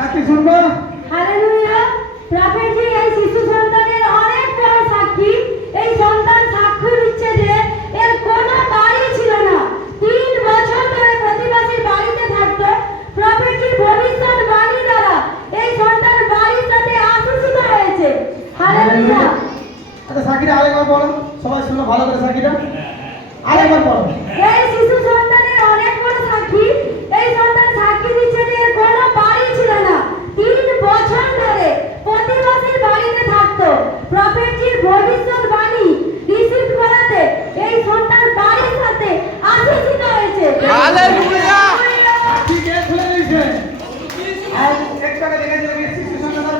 সাক্ষী শুনবো। Hallelujah. Prophet জি এই শিশু সন্তানের অনেক বড় সাক্ষী। এই সন্তান সাক্ষ্য দিচ্ছে যে এর কোনো বাড়ি ছিল না, 3 বছর ধরে প্রতিবাসীর বাড়িতে থাকতো। প্রফেট জি ভবিষ্যৎবাণী দ্বারা এই সন্তান বাড়ির সাথে আশীষিত হয়েছে। হালেলুয়া। আচ্ছা সাক্ষীটা আরেকবার বলো, সবাই শুনো ভালো করে সাক্ষীটা আরেকবার বলো। এই শিশু সন্তানের অনেক বড় সাক্ষী। এই সন্তান সাক্ষী দিচ্ছে যে এর কোনো বাড়ি ছিল না, 3 বছর ধরে প্রতিবাসীর বাড়িতে থাকতো। প্রফেট জির ভবিষ্যৎবাণী রিসিভ করাতে এই সন্তান বাড়ির সাথে আশীষিত হয়েছে। হালেলুয়া। সাক্ষী কে খুলে দিয়েছে? আর একটাকে দেখেছে যে শিশু সন্তান তার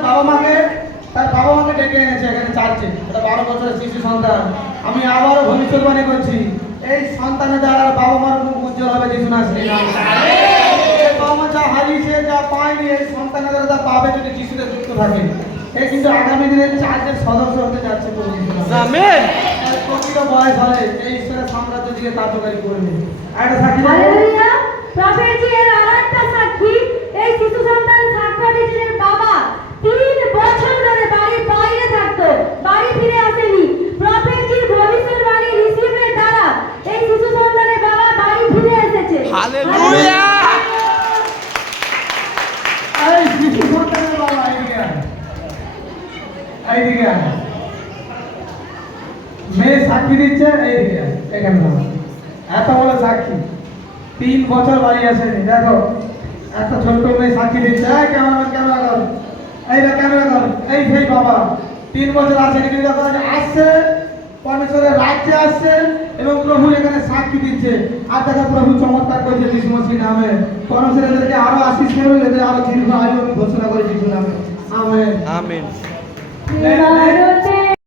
বাবা মাকে ডেকে এনেছে এখানে চার্চে। এটা 12 বছরের শিশু সন্তান। আমি আবারও ভবিষ্যৎবাণী করছি, এই সন্তানের দ্বারা বাবা মার মুখ উজ্জ্বল হবে যিশু নাসির নামে। বাবা মা যা হারিয়েছে, যা পায়নি, এই সন্তানের দ্বারা তা পাবে যদি যিশুতে যুক্ত থাকে। এই কিন্তু আগামী দিনে চার্চের সদস্য হতে যাচ্ছে প্রভু যিশু নামে। আমেন। আর প্রকৃত বয়স হলে এই ঈশ্বরের সাম্রাজ্য দিকে কার্যকারী করবে। আর একটা সাক্ষী দাও। হালেলুয়া। প্রফেট জি এর আরেকটা সাক্ষী। এই শিশু সন্তান সাক্ষ্য দিচ্ছে যে বাবা 3 বছর ধরে বাড়ির বাইরে থাকতো, বাড়ি ফিরে আসেনি। প্রফেট জির ভবিষ্যৎবাণী রিসিভের দ্বারা এই শিশু সন্তানের বাবা বাড়ি ফিরে এসেছে। হালেলুয়া। এই শিশু সন্তানের বাবা এইদিকে আয়। এইদিকে আয়। মেয়ে সাক্ষী দিচ্ছে, এইদিকে আয়। এখানে দাঁড়া। এত বড় সাক্ষী, 3 বছর বাড়ি আসেনি। দেখো এত ছোট্ট মেয়ে সাক্ষী দিচ্ছে। এই ক্যামেরা কর, এইটা ক্যামেরা কর। এই সেই বাবা 3 বছর আসেনি, কিন্তু দেখো আজ আসছে, পরমেশ্বরের রাজ্যে আসছে এবং প্রভু এখানে সাক্ষী দিচ্ছে। আর দেখো প্রভু চমৎকার করছে যিশু মসির নামে। পরমেশ্বর এদেরকে আরো আশীষ করুন, এদের আরো দীর্ঘ আয়ু আমি ঘোষণা করি যিশু নামে। আমেন। আমেন। প্রেমারতে